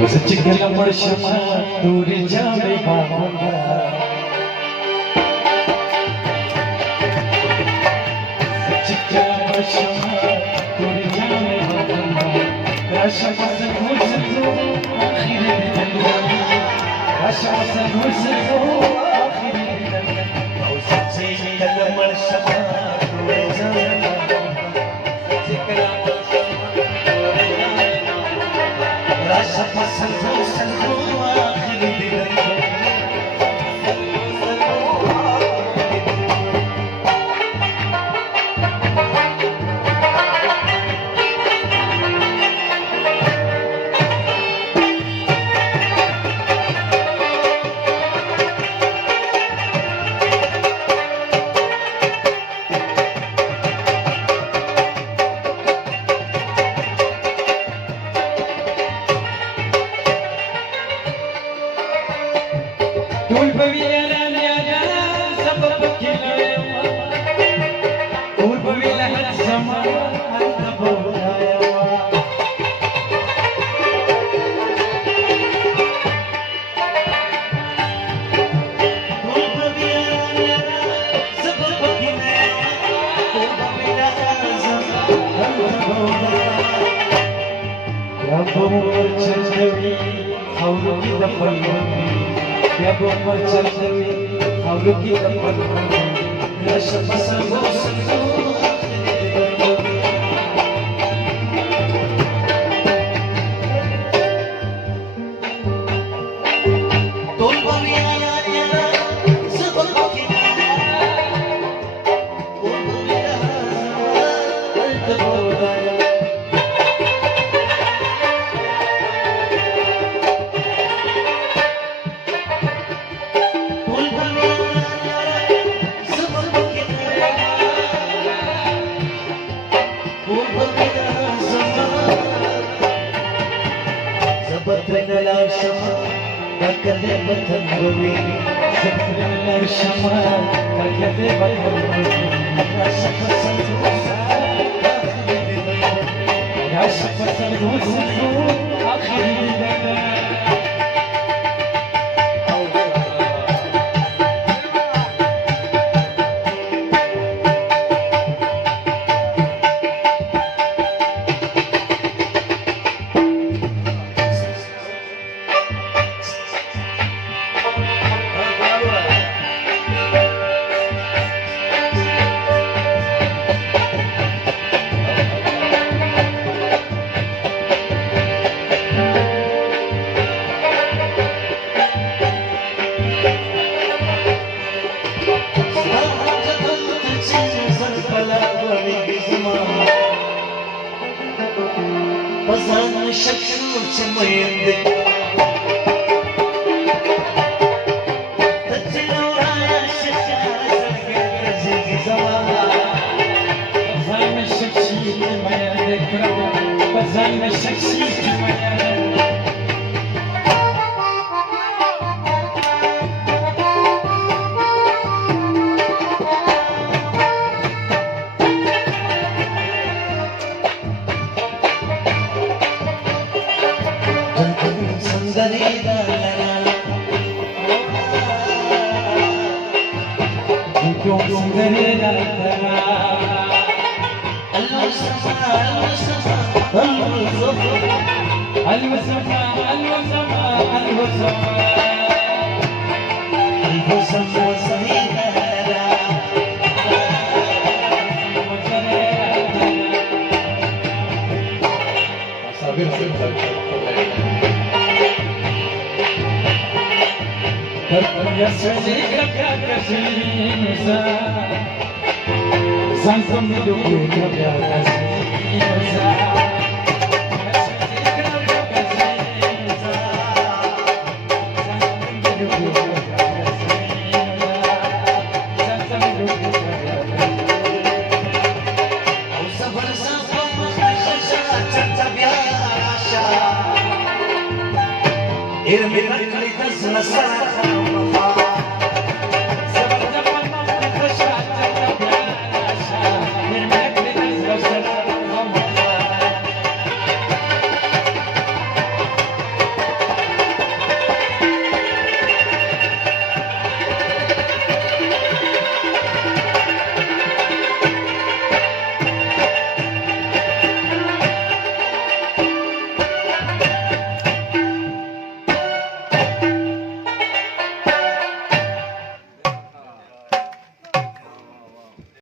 चिकला मर्शमा दूर जावे बाबा चिकला मर्शमा दूर जावे बाबा राशा पसंद हो सको आखिरी दिन राशा पसंद हो सको आखिरी दिन चिकला मर्शमा दूर जावे चिकला राशा पसंद हो सको आखिरी दिन Tul pavila naya sabab khilaya Tul pavila sama tabaya Tul pavila naya sabab khilaya Tul pavila sama tabaya Ya bumur chandavi khawru ki dafalwani Ya bomba chaltavi khawru ki dafalwani Rasha pasand ho sako Tol pavila naya sabab khilaya Tol pavila sama tabaya Zabatrenala shama kakale bathangovi Zabatrenala shama kakale bathangovi Rasha pasand ho sako Rasha pasand ho sako akhiri din Pazan şakşur çamayındı Tatlılara şakşar zilgi zamana Pazan şakşir çamayındı Pazan şakşir çamayındı Ir mi nakli das nasara